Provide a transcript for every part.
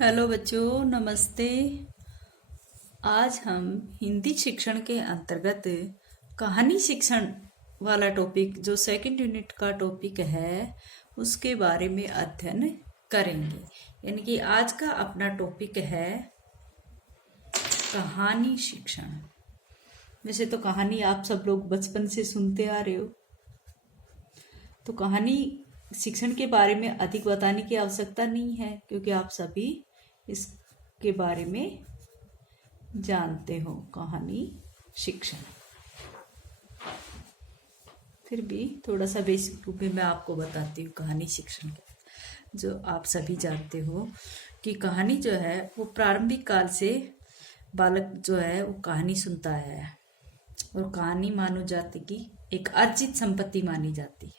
Hello बच्चों, नमस्ते। आज हम हिंदी शिक्षण के अंतर्गत कहानी शिक्षण वाला टॉपिक जो सेकंड यूनिट का टॉपिक है उसके बारे में अध्ययन करेंगे। यानी कि आज का अपना टॉपिक है कहानी शिक्षण। वैसे तो कहानी आप सब लोग बचपन से सुनते आ रहे हो, तो कहानी शिक्षण के बारे में अधिक बताने की आवश्यकता नहीं है क्योंकि आप सभी इसके बारे में जानते हो। कहानी शिक्षण फिर भी थोड़ा सा बेसिक रूप में मैं आपको बताती हूँ। कहानी शिक्षण के जो आप सभी जानते हो कि कहानी जो है वो प्रारंभिक काल से बालक जो है वो कहानी सुनता है और कहानी मानव जाति की एक अर्जित संपत्ति मानी जाती है।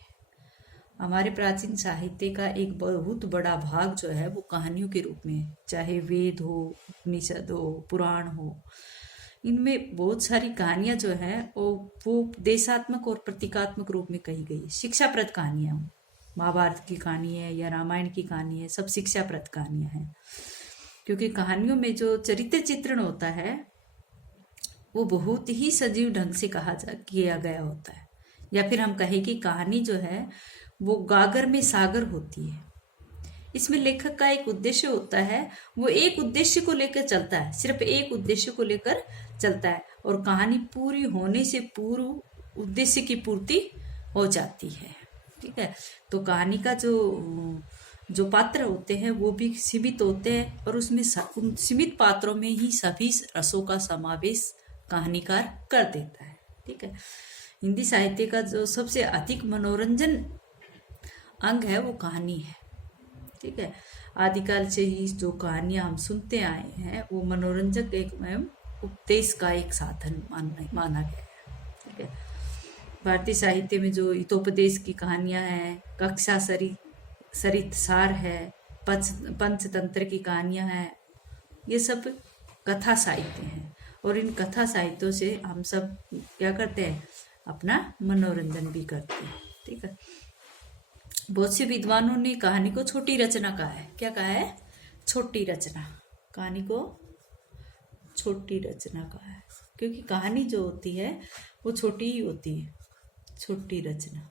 हमारे प्राचीन साहित्य का एक बहुत बड़ा भाग जो है वो कहानियों के रूप में है, चाहे वेद हो, उपनिषद हो, पुराण हो। इनमें बहुत सारी कहानियां जो है वो उपदेशात्मक और प्रतीकात्मक रूप में कही गई है। शिक्षाप्रद कहानियां, महाभारत की कहानी है या रामायण की कहानी है, सब शिक्षाप्रद कहानियां हैं क्योंकि कहानियों में जो चरित्र चित्रण होता है वो बहुत ही सजीव ढंग से किया गया होता है। या फिर हम कहें कि कहानी जो है वो गागर में सागर होती है। इसमें लेखक का एक उद्देश्य होता है, वो एक उद्देश्य को लेकर चलता है, सिर्फ एक उद्देश्य को लेकर चलता है और कहानी पूरी होने से पूर्व उद्देश्य की पूर्ति हो जाती है। ठीक है, तो कहानी का जो पात्र होते हैं वो भी सीमित होते हैं और उसमें उन सीमित पात्रों में ही सभी रसों का समावेश कहानीकार कर देता है। ठीक है, हिंदी साहित्य का जो सबसे अधिक मनोरंजन अंग है वो कहानी है। ठीक है, आदिकाल से ही जो कहानियां हम सुनते आए हैं वो मनोरंजक एवं उपदेश का एक साधन माना गया है। ठीक है, भारतीय साहित्य में जो हितोपदेश की कहानियां हैं, कक्षा सरित सार है, पंचतंत्र की कहानियां हैं, ये सब कथा साहित्य हैं और इन कथा साहित्यों से हम सब क्या करते हैं, अपना मनोरंजन भी करते हैं। ठीक है, बहुत से विद्वानों ने कहानी को छोटी रचना कहा है। क्या कहा है? छोटी रचना। कहानी को छोटी रचना कहा है क्योंकि कहानी जो होती है वो छोटी ही होती है। छोटी रचना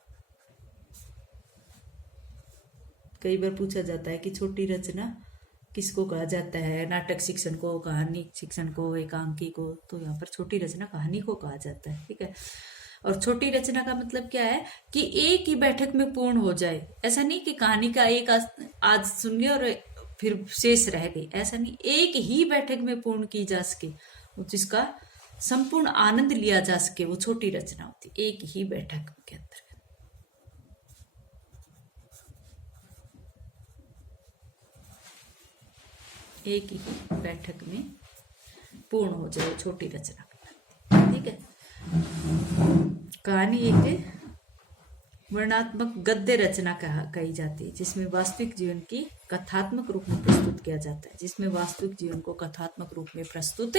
कई बार पूछा जाता है कि छोटी रचना किसको कहा जाता है, नाटक शिक्षण को, कहानी शिक्षण को, एकांकी को। तो यहाँ पर छोटी रचना कहानी को कहा जाता है। ठीक है, और छोटी रचना का मतलब क्या है कि एक ही बैठक में पूर्ण हो जाए। ऐसा नहीं कि कहानी का एक आज सुन लिया और फिर शेष रह गई, ऐसा नहीं, एक ही बैठक में पूर्ण की जा सके, जिसका संपूर्ण आनंद लिया जा सके, वो छोटी रचना होती, एक ही बैठक के अंतर्गत। एक ही बैठक में पूर्ण हो जाए छोटी रचना। ठीक है, कहानी एक वर्णनात्मक गद्य रचना कही जाती है जिसमें वास्तविक जीवन की कथात्मक रूप में प्रस्तुत किया जाता है, जिसमें वास्तविक जीवन को कथात्मक रूप में प्रस्तुत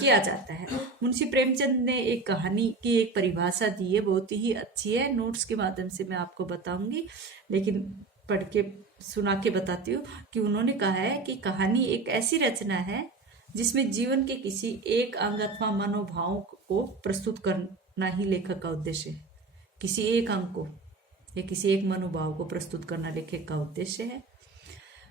किया जाता है। मुंशी प्रेमचंद ने एक कहानी की एक परिभाषा दी है, बहुत ही अच्छी है। नोट्स के माध्यम से मैं आपको बताऊंगी, लेकिन पढ़ के सुना के बताती हूँ कि उन्होंने कहा है कि कहानी एक ऐसी रचना है जिसमें जीवन के किसी एक अंग अथवा मनोभाव को प्रस्तुत करना ही लेखक का उद्देश्य है। किसी एक अंग को या किसी एक मनोभाव को प्रस्तुत करना लेखक का उद्देश्य है।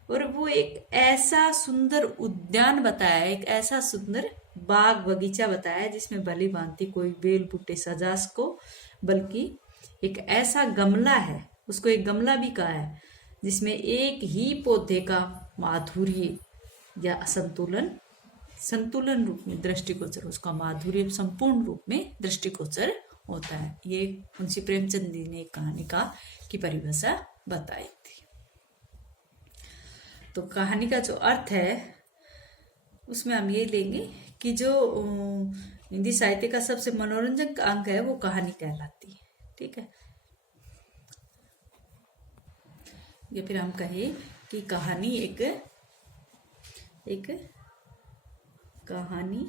और वो एक ऐसा सुंदर उद्यान बताया है, एक ऐसा सुंदर बाग बगीचा बताया है जिसमें भली भांति कोई बेल बूटे सजा सको, बल्कि एक ऐसा गमला है, उसको एक गमला भी कहा है, जिसमें एक ही पौधे का माधुर्य या संतुलन रूप में दृष्टिगोचर, उसका माधुर्य संपूर्ण रूप में दृष्टिगोचर होता है। ये मुंशी प्रेमचंद जी ने एक कहानी की परिभाषा बताई थी। तो कहानी का जो अर्थ है उसमें हम ये लेंगे कि जो हिंदी साहित्य का सबसे मनोरंजक अंग है वो कहानी कहलाती है। ठीक है, या फिर हम कहें कि कहानी एक कहानी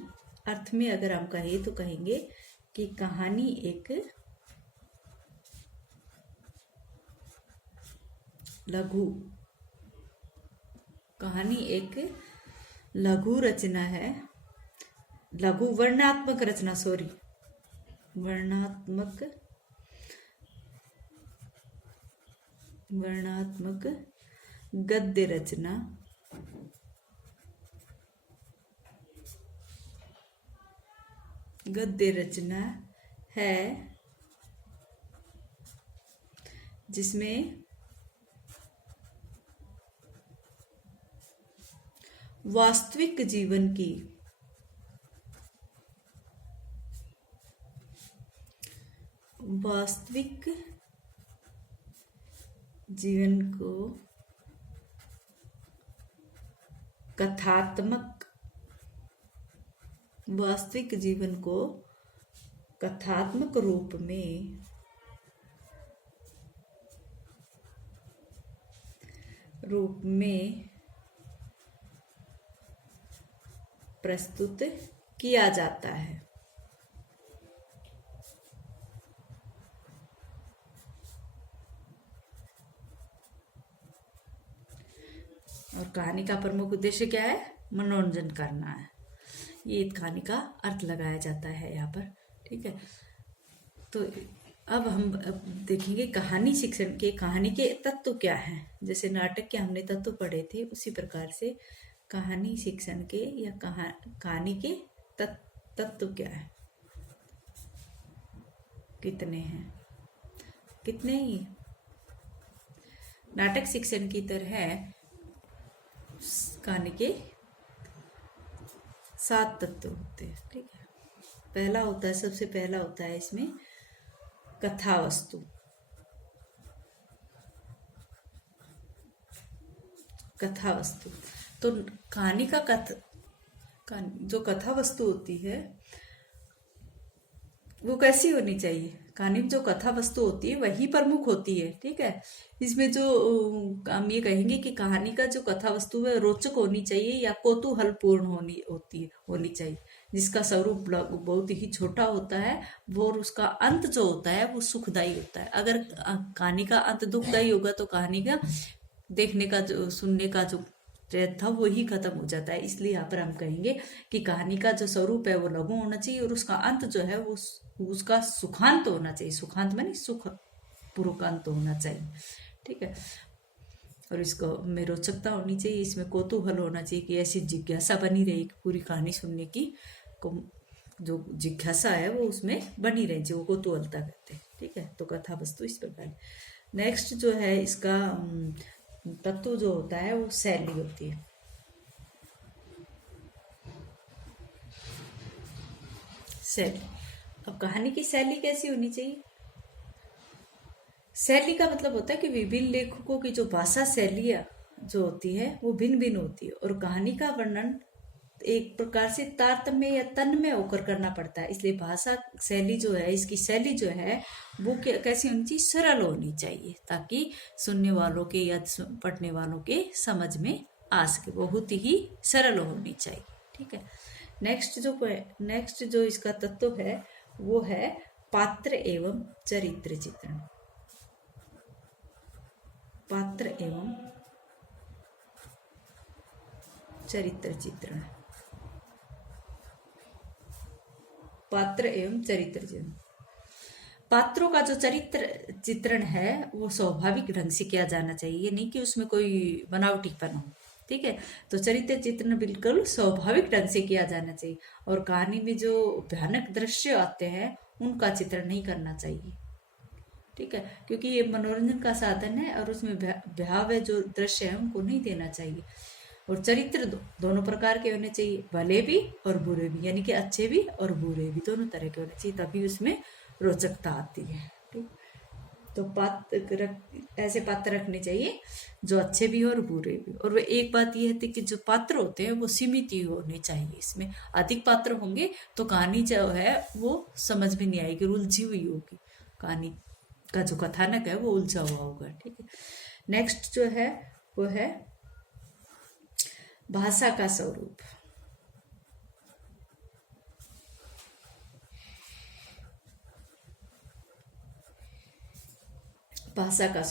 अर्थ में अगर हम कहें तो कहेंगे कि कहानी एक लघु लघु रचना है, लघु वर्णात्मक रचना, सॉरी, वर्णात्मक गद्य रचना है जिसमें वास्तविक जीवन को कथात्मक रूप में प्रस्तुत किया जाता है। और कहानी का प्रमुख उद्देश्य क्या है? मनोरंजन करना है। ये कहानी का अर्थ लगाया जाता है यहाँ पर, ठीक है। तो अब हम देखेंगे कहानी शिक्षण के कहानी के तत्व क्या हैं। जैसे नाटक के हमने तत्व पढ़े थे, उसी प्रकार से कहानी शिक्षण के या कहानी के तत्व क्या है, कितने हैं? कितने ही नाटक शिक्षण की तरह कहानी के 7 तत्व होते हैं, ठीक है। पहला होता है, सबसे पहला होता है इसमें कथा वस्तु। तो कहानी का जो कथा वस्तु होती है वो कैसी होनी चाहिए? कहानी में जो कथा वस्तु होती है वही प्रमुख होती है, ठीक है। इसमें जो हम ये कहेंगे कि कहानी का जो कथा वस्तु है रोचक होनी चाहिए या कौतूहलपूर्ण होनी चाहिए, जिसका स्वरूप बहुत ही छोटा होता है वो, और उसका अंत जो होता है वो सुखदायी होता है। अगर कहानी का अंत दुखदायी होगा तो कहानी का देखने का जो सुनने का जो था वो ही खत्म हो जाता है। इसलिए यहाँ पर हम कहेंगे कि कहानी का जो स्वरूप है वो लघु होना चाहिए और उसका अंत जो है वो उसका सुखांत होना चाहिए। सुखांत माने सुख पूर्वक अंत होना चाहिए, ठीक है। और इसको में रोचकता होनी चाहिए, इसमें कौतूहल होना चाहिए कि ऐसी जिज्ञासा बनी रही पूरी कहानी सुनने की, को जो जिज्ञासा है वो उसमें बनी रहे, जो कौतूहलता कहते हैं, ठीक है। तो कथा वस्तु इस प्रकार। नेक्स्ट जो है इसका तत्व जो होता है वो शैली होती है। शैली, अब कहानी की शैली कैसी होनी चाहिए? शैली का मतलब होता है कि विभिन्न लेखकों की जो भाषा शैलियाँ जो होती है वो भिन्न भिन्न होती है और कहानी का वर्णन एक प्रकार से तारतम्य या तन्मय होकर करना पड़ता है। इसलिए भाषा शैली जो है, इसकी शैली जो है वो कैसी होनी चाहिए? सरल होनी चाहिए, ताकि सुनने वालों के या पढ़ने वालों के समझ में आ सके, बहुत ही सरल होनी चाहिए, ठीक है। नेक्स्ट जो इसका तत्व है वो है पात्र एवं चरित्र चित्रण। पात्र एवं चरित्र चित्रण। पात्र एवं चरित्र चित्रण। पात्रों का जो चरित्र चित्रण है वो स्वाभाविक ढंग से किया जाना चाहिए, नहीं कि उसमें कोई बनावटीपन हो, ठीक है। तो चरित्र चित्रण बिल्कुल स्वाभाविक ढंग से किया जाना चाहिए और कहानी में जो भयानक दृश्य आते हैं उनका चित्रण नहीं करना चाहिए, ठीक है, क्योंकि ये मनोरंजन का साधन है और उसमें भयावह जो दृश्य है उनको नहीं देना चाहिए। और चरित्र दोनों प्रकार के होने चाहिए, भले भी और बुरे भी, यानी कि अच्छे भी और बुरे भी, दोनों तरह के होने चाहिए, तभी उसमें रोचकता आती है, ठीक। तो ऐसे पात्र रखने चाहिए जो अच्छे भी और बुरे भी। और वे एक बात यह है कि जो पात्र होते हैं वो सीमित ही होने चाहिए। इसमें अधिक पात्र होंगे तो कहानी जो है वो समझ में नहीं आएगी, उलझी हुई होगी, कहानी का जो कथानक है वो उलझा हुआ होगा, ठीक है। नेक्स्ट जो है वो है भाषा का स्वरूप। भाषा का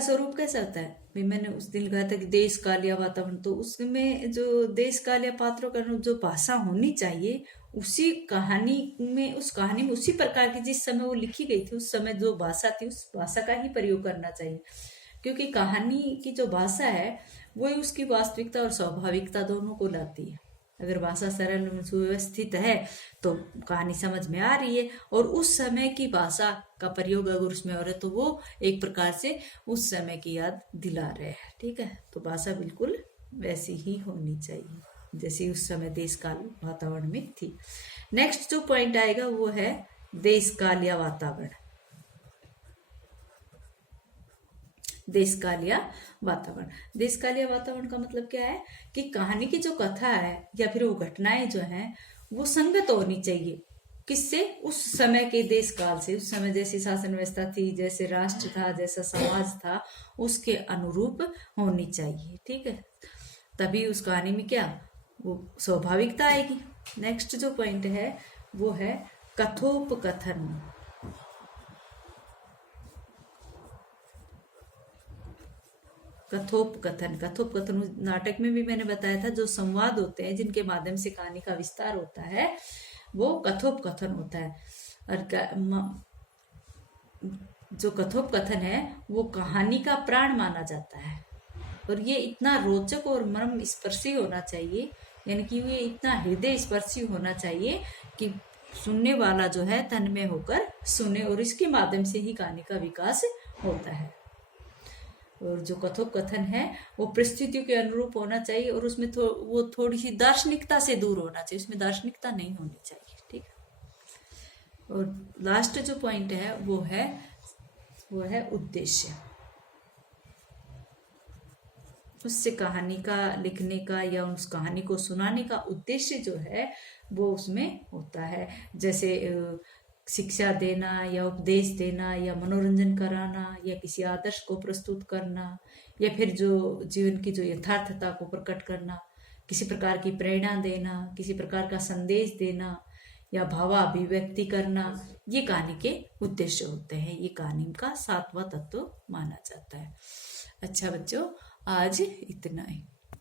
स्वरूप कैसा होता है? भी मैंने उस दिन कहा था कि देश काल या वातावरण, तो उसमें जो देश काल या पात्रों का जो भाषा होनी चाहिए उसी कहानी में, उस कहानी में उसी प्रकार की जिस समय वो लिखी गई थी उस समय जो भाषा थी उस भाषा का ही प्रयोग करना चाहिए, क्योंकि कहानी की जो भाषा है वही उसकी वास्तविकता और स्वाभाविकता दोनों को लाती है। अगर भाषा सरल सुव्यवस्थित है तो कहानी समझ में आ रही है, और उस समय की भाषा का प्रयोग अगर उसमें हो रहा है तो वो एक प्रकार से उस समय की याद दिला रहे हैं। ठीक है, तो भाषा बिल्कुल वैसी ही होनी चाहिए जैसे उस समय देश काल वातावरण में थी। नेक्स्ट जो पॉइंट आएगा वो है देश काल या वातावरण। देश काल या वातावरण, देश काल या वातावरण का मतलब क्या है कि कहानी की जो कथा है या फिर वो घटनाएं जो हैं वो संगत होनी चाहिए, किससे, उस समय के देश काल से, उस समय जैसी शासन व्यवस्था थी, जैसे राष्ट्र था, जैसा समाज था, उसके अनुरूप होनी चाहिए। ठीक है, तभी उस कहानी में क्या, वो स्वाभाविकता आएगी। नेक्स्ट जो पॉइंट है वो है कथोपकथन। कथोपकथन, कथोपकथन नाटक में भी मैंने बताया था, जो संवाद होते हैं जिनके माध्यम से कहानी का विस्तार होता है वो कथोपकथन होता है। और जो कथोपकथन है वो कहानी का प्राण माना जाता है, और ये इतना रोचक और मर्म स्पर्शी होना चाहिए, यानी कि ये इतना हृदय स्पर्शी होना चाहिए कि सुनने वाला जो है तन्मय होकर सुने, और इसके माध्यम से ही कहानी का विकास होता है। और जो कथोपकथन है वो परिस्थितियों के अनुरूप होना चाहिए, और उसमें वो थोड़ी सी दार्शनिकता से दूर होना चाहिए, उसमें दार्शनिकता नहीं होनी चाहिए। ठीक है, और लास्ट जो पॉइंट है वो है उद्देश्य। उससे कहानी का लिखने का या उस कहानी को सुनाने का उद्देश्य जो है वो उसमें होता है, जैसे शिक्षा देना या उपदेश देना या मनोरंजन कराना या किसी आदर्श को प्रस्तुत करना, या फिर जो जीवन की जो यथार्थता को प्रकट करना, किसी प्रकार की प्रेरणा देना, किसी प्रकार का संदेश देना या भावाभिव्यक्ति करना, ये कहानी के उद्देश्य होते हैं। ये कहानी का 7वां तत्व माना जाता है। अच्छा बच्चों, आज इतना ही।